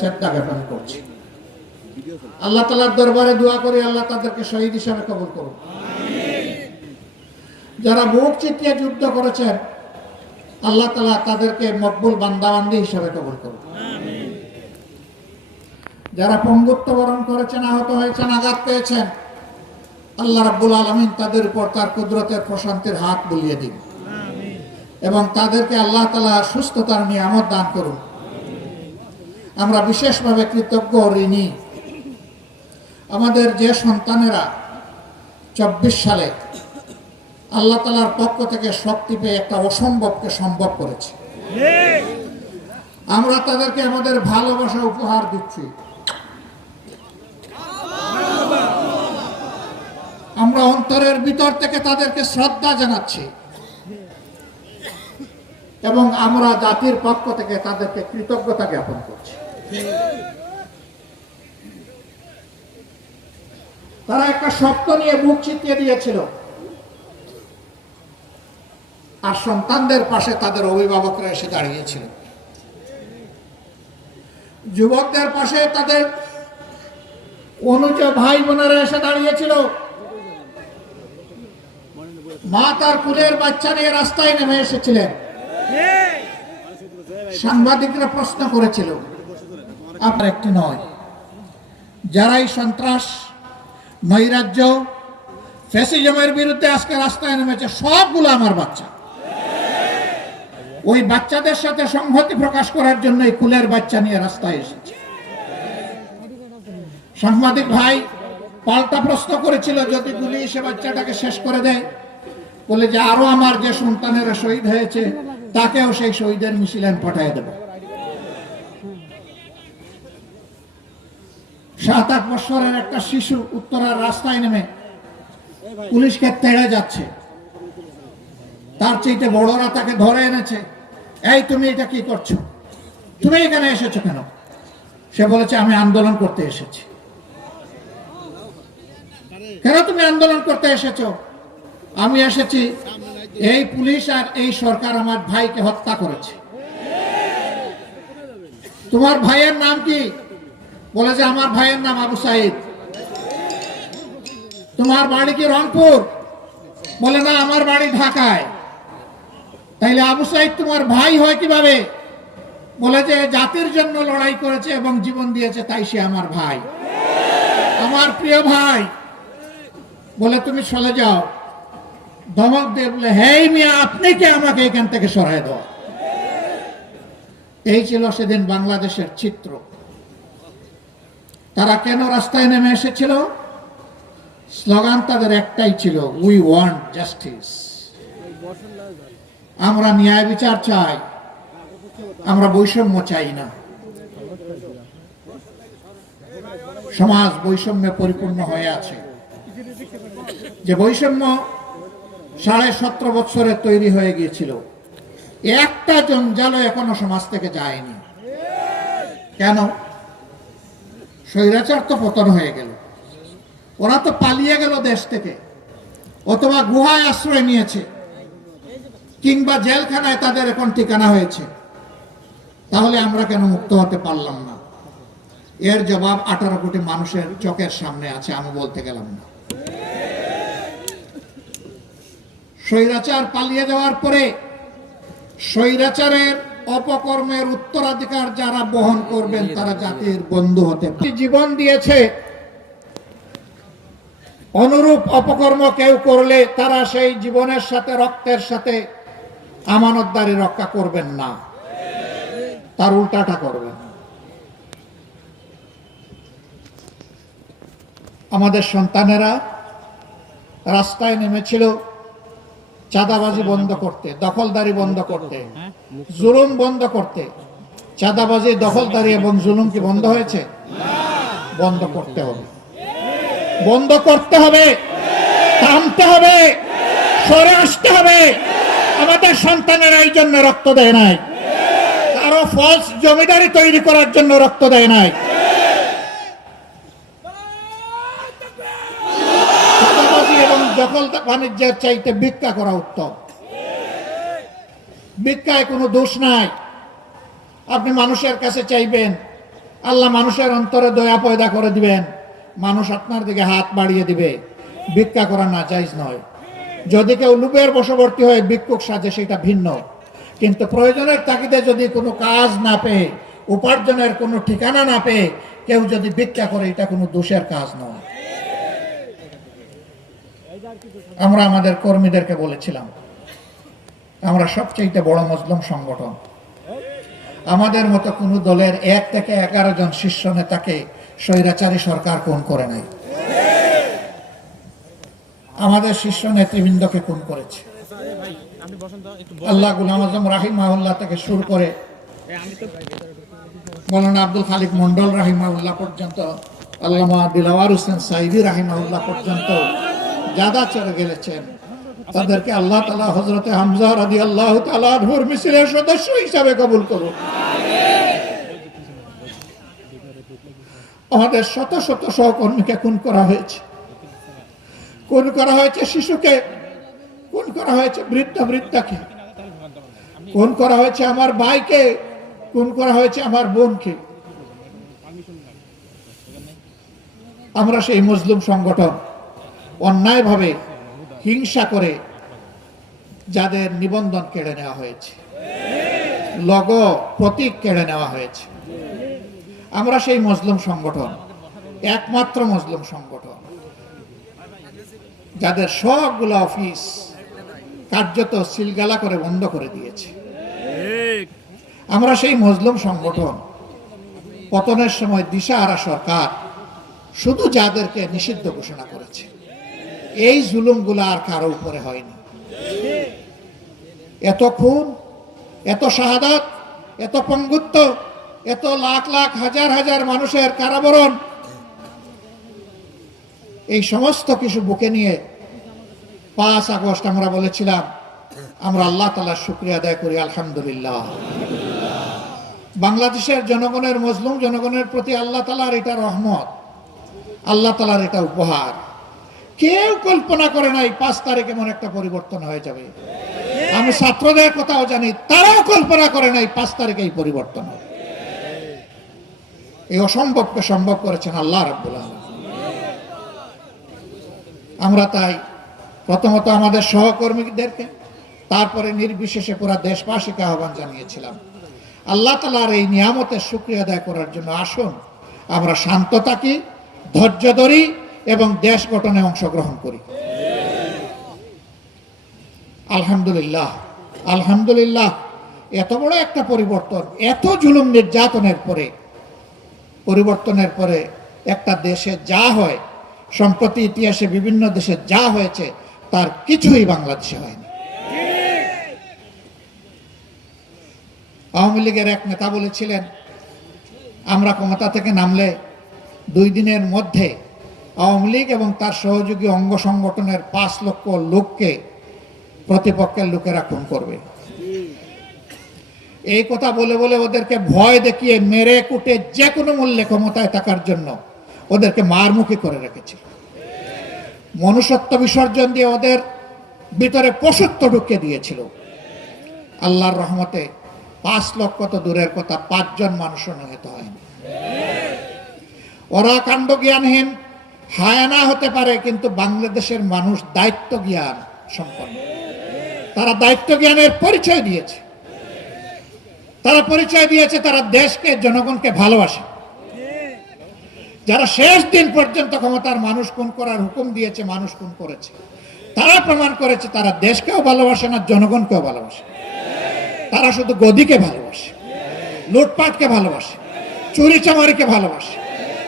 শ্রদ্ধা জ্ঞাপন করছি। আল্লাহ তাআলার দরবারে দোয়া করি আল্লাহ তাদেরকে শহীদ হিসাবে কবুল করুন। যারা বুক চিতিয়ে যুদ্ধ করেছেন আল্লাহ তাআলা তাদেরকে মকবুল বান্দাবান্দি হিসাবে কবুল করুন। যারা পঙ্গুত্ব বরণ করেছেন, আহত হয়েছেন, আঘাত পেয়েছেন, আল্লাহ রাব্বুল আলামিন তাদের উপর তার কুদরতের প্রশান্তির হাত বুলিয়ে দিন এবং তাদেরকে আল্লাহ তাআলা সুস্থতার নিয়ামত দান করুন। আমরা বিশেষভাবে কৃতজ্ঞ ঋণী আমাদের যে সন্তানেরা 24 সালে আল্লাহ তাআলার পক্ষ থেকে শক্তি পেয়ে একটা অসম্ভবকে সম্ভব করেছে। আমরা তাদেরকে আমাদের ভালোবাসা উপহার দিচ্ছি। আমরা অন্তরের ভিতর থেকে তাদেরকে শ্রদ্ধা জানাচ্ছি এবং আমরা জাতির পক্ষ থেকে তাদেরকে কৃতজ্ঞতা জ্ঞাপন করছি। তারা একটা স্বপ্ন নিয়ে বুক চিতিয়ে দিয়েছিল আর সন্তানদের পাশে তাদের অভিভাবকরা এসে দাঁড়িয়েছিল। যুবকদের পাশে তাদের অনুজ ভাই বোনেরা এসে দাঁড়িয়েছিল। মা তার কুলের বাচ্চা নিয়ে রাস্তায় নেমে এসেছিলেন। সাংবাদিকরা প্রশ্ন করেছিল, আপনার একটি নয়, যারাই সন্ত্রাস, নৈরাজ্য, ফ্যাসিজমের বিরুদ্ধে আজকে রাস্তায় নেমেছে সবগুলো আমার বাচ্চা। ওই বাচ্চাদের সাথে সংহতি প্রকাশ করার জন্য এই কুলের বাচ্চা নিয়ে রাস্তায় এসেছে। সাংবাদিক ভাই পাল্টা প্রশ্ন করেছিল, যদি গুলি সে বাচ্চাটাকে শেষ করে দেয়, বলে যে আরো আমার যে সন্তানেরা শহীদ হয়েছে তাকেও সেই শহীদের মিছিলে পাঠিয়ে দেব। 7-8 বছরের একটা শিশু উত্তরার রাস্তায় নেমে পুলিশকে তেড়ে যাচ্ছে, তার চাইতে বড়রা তাকে ধরে এনেছে, এই তুমি এটা কি করছো, তুমি এখানে এসেছো কেন? সে বলেছে আমি আন্দোলন করতে এসেছি। কেন তুমি আন্দোলন করতে এসেছো? আমি এসেছি এই পুলিশ আর এই সরকার আমার ভাইকে হত্যা করেছে। তোমার ভাইয়ের নাম কি? বলে যে আমার ভাইয়ের নাম আবু সাইদ। তোমার বাড়ি কি রংপুর? বলে না, আমার বাড়ি ঢাকায়। তাইলে আবু সাইদ তোমার ভাই হয় কিভাবে? বলে যে জাতির জন্য লড়াই করেছে এবং জীবন দিয়েছে, তাই সে আমার ভাই, আমার প্রিয় ভাই। বলে তুমি চলে যাও। ধমক দিয়ে বলে, হেই মিয়া, আপনি কি আমাকে এখান থেকে সরাই দাও। এই ছিল সেদিন বাংলাদেশের চিত্র। তারা কেন রাস্তায় নেমে এসেছিল? স্লোগান তাদের একটাই ছিল, উই ওয়ান্ট জাস্টিস। আমরা ন্যায় বিচার চাই, আমরা বৈষম্য চাই না। সমাজ বৈষম্যে পরিপূর্ণ হয়ে আছে। যে বৈষম্য 17.5 বছরে তৈরি হয়ে গিয়েছিল, একটা জঞ্জালও এখনো সমাজ থেকে যায়নি। কেন? স্বৈরাচার তো পতন হয়ে গেল, ওরা তো পালিয়ে গেল দেশ থেকে, অথবা গুহায় আশ্রয় নিয়েছে, কিংবা জেলখানায় তাদের এখন ঠিকানা হয়েছে। তাহলে আমরা কেন মুক্ত হতে পারলাম না? এর জবাব 18 কোটি মানুষের চোখের সামনে আছে, আমি বলতে গেলাম না। স্বৈরাচার পালিয়ে যাওয়ার পরে স্বৈরাচারের অপকর্মের উত্তরাধিকার যারা বহন করবেন তারা জাতির বন্ধু হতে জীবন দিয়েছে। অনুরূপ অপকর্ম কেউ করলে তারা সেই জীবনের সাথে, রক্তের সাথে আমানতদারি রক্ষা করবেন না, তার উল্টাটা করবেন। আমাদের সন্তানেরা রাস্তায় নেমেছিল চাঁদাবাজি বন্ধ করতে, দখলদারি বন্ধ করতে, জুলুম বন্ধ করতে। চাঁদাবাজি, দখলদারি এবং জুলুম কি বন্ধ হয়েছে? বন্ধ করতে হবে, বন্ধ করতে হবে, থামতে হবে, সরে আসতে হবে। আমাদের সন্তানেরা এই জন্য রক্ত দেয় নাই, কারো ফলস জমিদারি তৈরি করার জন্য রক্ত দেয় নাই। এবং দখল বাণিজ্যের চাইতে ভিক্ষা করা উত্তম। ভিক্ষায় কোনো দোষ নাই। আপনি মানুষের কাছে চাইবেন, আল্লাহ মানুষের অন্তরে দয়া পয়দা করে দিবেন, মানুষ আপনার দিকে হাত বাড়িয়ে দিবে। ভিক্ষা করা না জায়েজ নয়। যদি কেউ লোভের বশবর্তী হয়ে ভিক্ষুক সাজে সেটা ভিন্ন, কিন্তু প্রয়োজনের তাগিদে যদি কোনো কাজ না পেয়ে, উপার্জনের কোনো ঠিকানা না পেয়ে কেউ যদি ভিক্ষা করে, এটা কোনো দোষের কাজ নয়। আমরা আমাদের কর্মীদেরকে বলেছিলাম, আমরা সবচেয়ে বড় মুসলিম সংগঠন, আমাদের মতো কোন দলের 1 থেকে 11 জন শীর্ষ নেতাকে স্বৈরাচারী সরকার খুন করে নাই। আমাদের শীর্ষ নেতৃবৃন্দকে খুন করেছে। আল্লাহ গুলাম আজম রাহিমাহুল্লাহ থেকে শুরু করে মৌলানা আব্দুল খালিক মন্ডল রাহিমাহুল্লাহ পর্যন্ত, আল্লামা দিলওয়ার হোসেন সাইদি রাহিমাহুল্লাহ পর্যন্ত যারা চলে গেলেছেন, তাদেরকে আল্লাহ তাআলা হযরতে হামজা রাদিয়াল্লাহু তাআলা আনহুর মিছিলের সদস্য হিসাবে কবুল করুন। আমাদের শত শত সহকর্মীকে খুন করা হয়েছে, খুন করা হয়েছে শিশুকে, খুন করা হয়েছে বৃদ্ধাকে, খুন করা হয়েছে আমার ভাইকে, খুন করা হয়েছে আমার বোনকে। আমরা সেই মুসলিম সংগঠন অন্যায়ভাবে হিংসা করে যাদের নিবন্ধন কেড়ে নেওয়া হয়েছে, লোগো প্রতীক কেড়ে নেওয়া হয়েছে, আমরা সেই মুসলিম সংগঠন, একমাত্র মুসলিম সংগঠন যাদের সবগুলো অফিস কার্যত সিলগালা করে বন্ধ করে দিয়েছে। আমরা সেই মুসলিম সংগঠন, পতনের সময় দিশাহারা সরকার শুধু যাদেরকে নিষিদ্ধ ঘোষণা করেছে, এই জুলুমগুলো আর কারো উপরে হয়নি। এত খুন, এত শাহাদাত, এত পঙ্গুত্ব, এত লাখ লাখ হাজার হাজার মানুষের কারাবরণ, এই সমস্ত কিছু বুকে নিয়ে 5 আগস্ট আমরা বলেছিলাম, আমরা আল্লাহ তাআলার শুকরিয়া আদায় করি, আলহামদুলিল্লাহ। বাংলাদেশের জনগণের, মুসলিম জনগণের প্রতি আল্লাহ তাআলার এটা রহমত, আল্লাহ তাআলার এটা উপহার। কেউ কল্পনা করে নাই 5 তারিখে এমন একটা পরিবর্তন হয়ে যাবে। আমি ছাত্রদের কথাও জানি, তারাও কল্পনা করে নাই 5 তারিখে এই পরিবর্তন হবে। এই অসম্ভবকে সম্ভব করেছেন আল্লাহ রাব্বুল আলামিন। আমরা তাই প্রথমত আমাদের সহকর্মীদেরকে, তারপরে নির্বিশেষে পুরা দেশবাসীকে আহ্বান জানিয়েছিলাম, আল্লাহ তাআলার এই নিয়ামতের শুকরিয়া আদায় করার জন্য আসুন আমরা শান্ত থাকি, ধৈর্য ধরি এবং দেশ গঠনে অংশগ্রহণ করি। আলহামদুলিল্লাহ, আলহামদুলিল্লাহ, এত বড় একটা পরিবর্তন, এত জুলুম নির্যাতনের পরে, পরিবর্তনের পরে একটা দেশে যা হয়, সম্প্রতি ইতিহাসে বিভিন্ন দেশে যা হয়েছে তার কিছুই বাংলাদেশে হয়নি। আওয়ামী লীগের এক নেতা বলেছিলেন, আমরা ক্ষমতা থেকে নামলে 2 দিনের মধ্যে আওয়ামী লীগ এবং তার সহযোগী অঙ্গ সংগঠনের 5 লক্ষ লোককে প্রতিপক্ষের লোকেরা খুন করবে। এই কথা বলে বলে ওদেরকে ভয় দেখিয়ে মেরে কুটে যে কোনো মূল্যে ক্ষমতায় থাকার জন্য ওদেরকে মারমুখী করে রেখেছিল। মনুষ্যত্ব বিসর্জন দিয়ে ওদের ভিতরে পশুত্ব ঢুকিয়ে দিয়েছিল। আল্লাহর রহমতে 5 লক্ষ তো দূরের কথা, 5 জন মানুষও নিহত হয়নি। ওরা কাণ্ড জ্ঞানহীন হায়ানা হতে পারে, কিন্তু বাংলাদেশের মানুষ দায়িত্ব জ্ঞান সম্পন্ন। তারা দায়িত্ব জ্ঞানের পরিচয় দিয়েছে, তারা পরিচয় দিয়েছে তারা দেশকে, জনগণকে ভালোবাসে। যারা শেষ দিন পর্যন্ত ক্ষমতার মানুষ খুন করার হুকুম দিয়েছে, মানুষ খুন করেছে, তারা প্রমাণ করেছে তারা দেশকেও ভালোবাসে না, জনগণকেও ভালোবাসে। তারা শুধু গদিকে ভালোবাসে, লুটপাটকে ভালোবাসে, চুরি চামারিকে ভালোবাসে,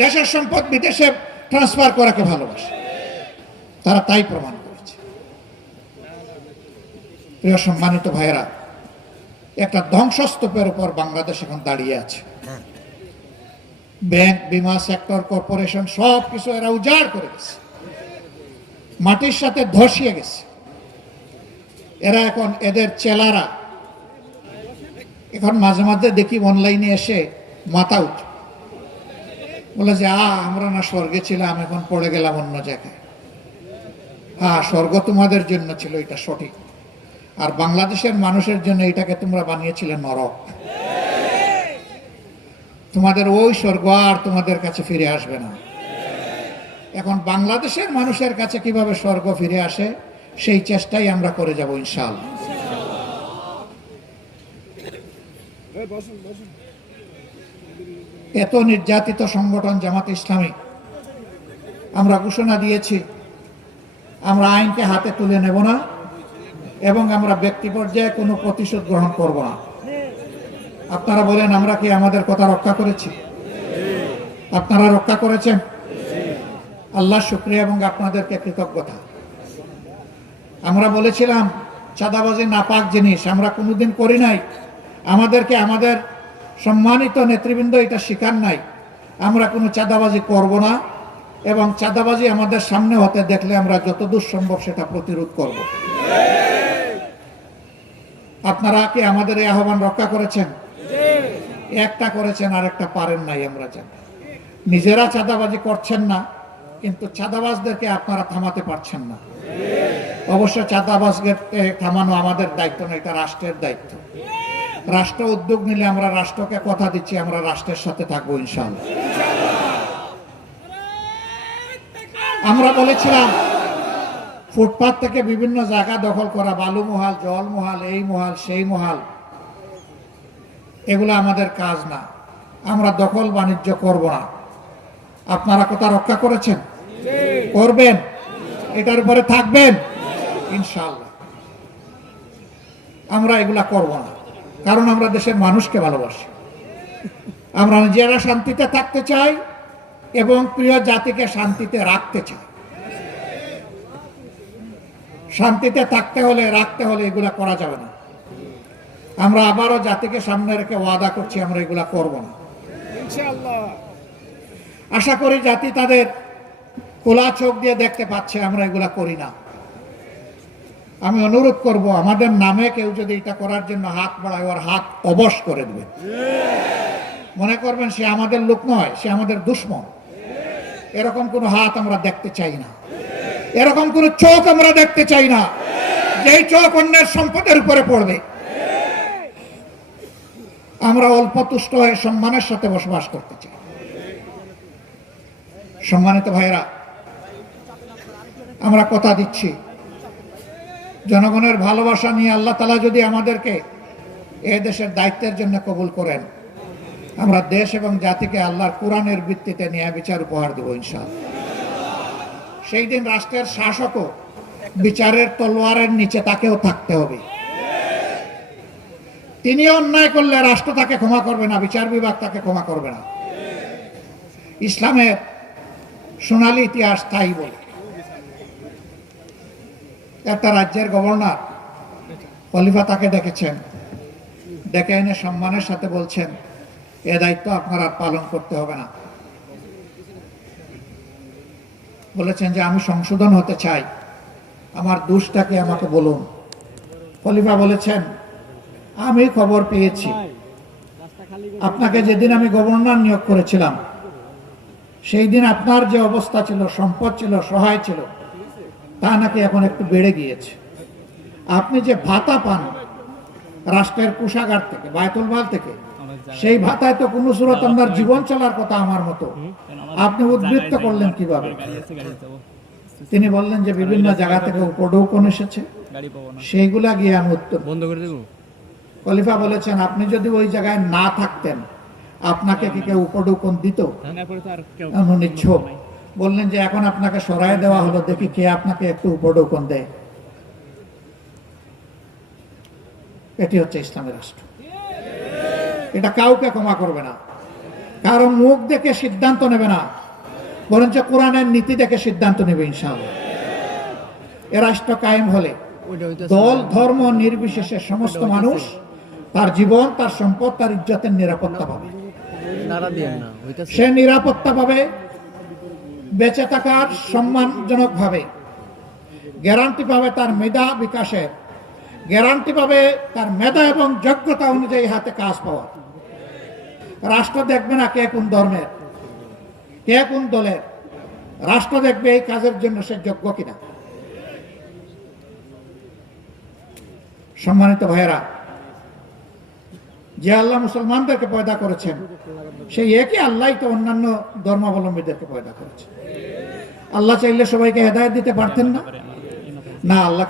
দেশের সম্পদ বিদেশে ট্রান্সফার করাকে ভালোবাসে। তারা তাই প্রমাণ করেছে। প্রিয় সম্মানিত ভাইয়েরা, একটা ধ্বংসস্তূপের উপর বাংলাদেশ এখন দাঁড়িয়ে আছে। ব্যাংক, বিমা সেক্টর, কর্পোরেশন সব কিছু এরা উজাড় করে গেছে, মাটির সাথে ধসিয়ে গেছে। এরা এখন, এদের চেলারা এখন মাঝে মাঝে দেখি অনলাইনে এসে মাথা উঠে বলে যে আমরা না স্বর্গে ছিলাম, এখন পড়ে গেলাম অন্য জায়গায়। হ্যাঁ, স্বর্গ তোমাদের জন্য ছিল, এটা সঠিক, আর বাংলাদেশের মানুষের জন্য এটাকে তোমরা বানিয়েছিলে নরক। তোমাদের ওই স্বর্গ আর তোমাদের কাছে ফিরে আসবে না। এখন বাংলাদেশের মানুষের কাছে কিভাবে স্বর্গ ফিরে আসে সেই চেষ্টাই আমরা করে যাব ইনশাআল্লাহ। এত নির্যাতিত সংগঠন জামাত ইসলামী, আমরা ঘোষণা দিয়েছি আমরা আইনকে হাতে তুলে নেব না এবং আমরা ব্যক্তি পর্যায়ে কোনো প্রতিশোধ গ্রহণ করব না। আপনারা বলেন আমরা কি আমাদের কথা রক্ষা করেছি? আপনারা রক্ষা করেছেন? আল্লাহ শুকরিয়া এবং আপনাদেরকে কৃতজ্ঞতা। আমরা বলেছিলাম চাঁদাবাজি নাপাক জিনিস, আমরা কোনোদিন করি নাই। আমাদেরকে আমাদের সম্মানিত নেতৃবৃন্দ এটা শিখান নাই আমরা কোনো চাঁদাবাজি করব না, এবং চাঁদাবাজি আমাদের সামনে হতে দেখলে আমরা যতদূর সম্ভব সেটা প্রতিরোধ করব। আপনারা কি আমাদের এই আহ্বান রক্ষা করেছেন? একটা করেছেন আর একটা পারেন নাই। আমরা জানি নিজেরা চাঁদাবাজি করছেন না, কিন্তু চাঁদাবাজদেরকে আপনারা থামাতে পারছেন না। অবশ্য চাঁদাবাজদেরকে থামানো আমাদের দায়িত্ব না, এটা রাষ্ট্রের দায়িত্ব। রাষ্ট্র উদ্যোগ নিলে আমরা রাষ্ট্রকে কথা দিচ্ছি আমরা রাষ্ট্রের সাথে থাকবো ইনশাআল্লাহ। আমরা বলেছিলাম ফুটপাত থেকে বিভিন্ন জায়গা দখল করা, বালু মহাল, জল মহাল, এই মহাল সেই মহাল, এগুলো আমাদের কাজ না। আমরা দখল বাণিজ্য করব না। আপনারা কথা রক্ষা করেছেন? করবেন? এটার উপরে থাকবেন ইনশাআল্লাহ। আমরা এগুলা করব না, কারণ আমরা দেশের মানুষকে ভালোবাসি। আমরা নিজেরা শান্তিতে থাকতে চাই এবং প্রিয় জাতিকে শান্তিতে রাখতে চাই। শান্তিতে থাকতে হলে, রাখতে হলে এগুলা করা যাবে না। আমরা আবারও জাতিকে সামনে রেখে ওয়াদা করছি আমরা এগুলা করব না ইনশাআল্লাহ। আশা করি জাতি তাদের খোলা চোখ দিয়ে দেখতে পাচ্ছে আমরা এগুলা করি না। আমি অনুরোধ করব আমাদের নামে কেউ যদি এটা করার জন্য হাত বাড়ায় ওর হাত অবশ করে দেবে। মনে করবেন সে আমাদের লোক নয়, সে আমাদের দুশমন। এরকম কোনো হাত আমরা দেখতে চাই না, এরকম কোনো চোখ আমরা দেখতে চাই না যেই চোখ অন্যের সম্পদের উপরে পড়বে। আমরা অল্প তুষ্ট হয়ে সম্মানের সাথে বসবাস করতে চাই। সম্মানিত ভাইরা, আমরা কথা দিচ্ছি জনগণের ভালোবাসা নিয়ে আল্লাহ তাআলা যদি আমাদেরকে এই দেশের দায়িত্বের জন্য কবুল করেন, আমরা দেশ এবং জাতিকে আল্লাহর কোরআনের ভিত্তিতে ন্যায় বিচার উপহার দেব ইনশাআল্লাহ। সেই দিন রাষ্ট্রের শাসকও বিচারের তলোয়ারের নিচে তাকেও থাকতে হবে। তিনি অন্যায় করলে রাষ্ট্র তাকে ক্ষমা করবে না, বিচার বিভাগ তাকে ক্ষমা করবে না। ইসলামের সোনালী ইতিহাস তাই বলে। একটা রাজ্যের গভর্নর খলিফা তাকে ডেকেছেন, ডেকে এনে সম্মানের সাথে বলছেন এ দায়িত্ব আপনার আর পালন করতে হবে না। বলেছেন যে আমি সংশোধন হতে চাই, আমার দোষটাকে আমাকে বলুন। খলিফা বলেছেন আমি খবর পেয়েছি আপনাকে যেদিন আমি গভর্নর নিয়োগ করেছিলাম সেই দিন আপনার যে অবস্থা ছিল, সম্পদ ছিল, সহায় ছিল, তা নাকি এখন একটু বেড়ে গিয়েছে। আপনি যে ভাতা পান রাষ্ট্রের কোষাগার থেকে, বায়তুল মাল থেকে, সেই ভাতায় তো কোনো সুরত আপনার জীবন চলার কথা আমার মতো, আপনি উদ্বৃত্ত করলেন কিভাবে? তিনি বললেন যে বিভিন্ন জায়গা থেকে উপঢৌকন এসেছে, সেইগুলা গিয়ে আমি উত্তর বন্ধ করে দেব। খলিফা বলেছেন আপনি যদি ওই জায়গায় না থাকতেন আপনাকে কি কেউ উপঢৌকন দিত? নিচ্ছক বললেন যে এখন আপনাকে সরায় দেওয়া হলো, দেখি কে আপনাকে একটু উপঢৌকন দেয়। এটি হচ্ছে ইসলামের রাষ্ট্র। এটা কাউকে ক্ষমা করবে না, কারণ মুখ দেখে সিদ্ধান্ত নেবে না, বরঞ্চ কোরআনের নীতি দেখে সিদ্ধান্ত নেবে ইনশাআল্লাহ। এ রাষ্ট্র কায়েম হলে দল ধর্ম নির্বিশেষে সমস্ত মানুষ তার জীবন, তার সম্পদ, তার ইজ্জতের নিরাপত্তা পাবে। সে নিরাপত্তা পাবে বেঁচে থাকার সম্মানজনক ভাবে, গ্যারান্টি পাবে তার মেধা বিকাশের, গ্যারান্টি পাবে তার মেধা এবং যোগ্যতা অনুযায়ী হাতে কাজ পাওয়ার। রাষ্ট্র দেখবে না কে কোন ধর্মের, কে কোন দলের, রাষ্ট্র দেখবে এই কাজের জন্য সে যোগ্য কিনা। সম্মানিত ভাইয়েরা, যে আল্লাহ মুসলমানদেরকে পয়দা করেছেন সেই একই আল্লাহ তো অন্যান্য ধর্মাবলম্বীদেরকে পয়দা করেছেন। আল্লাহ চাইলে সবাইকে হেদায়েত দিতে পারতেন না? না, আল্লাহ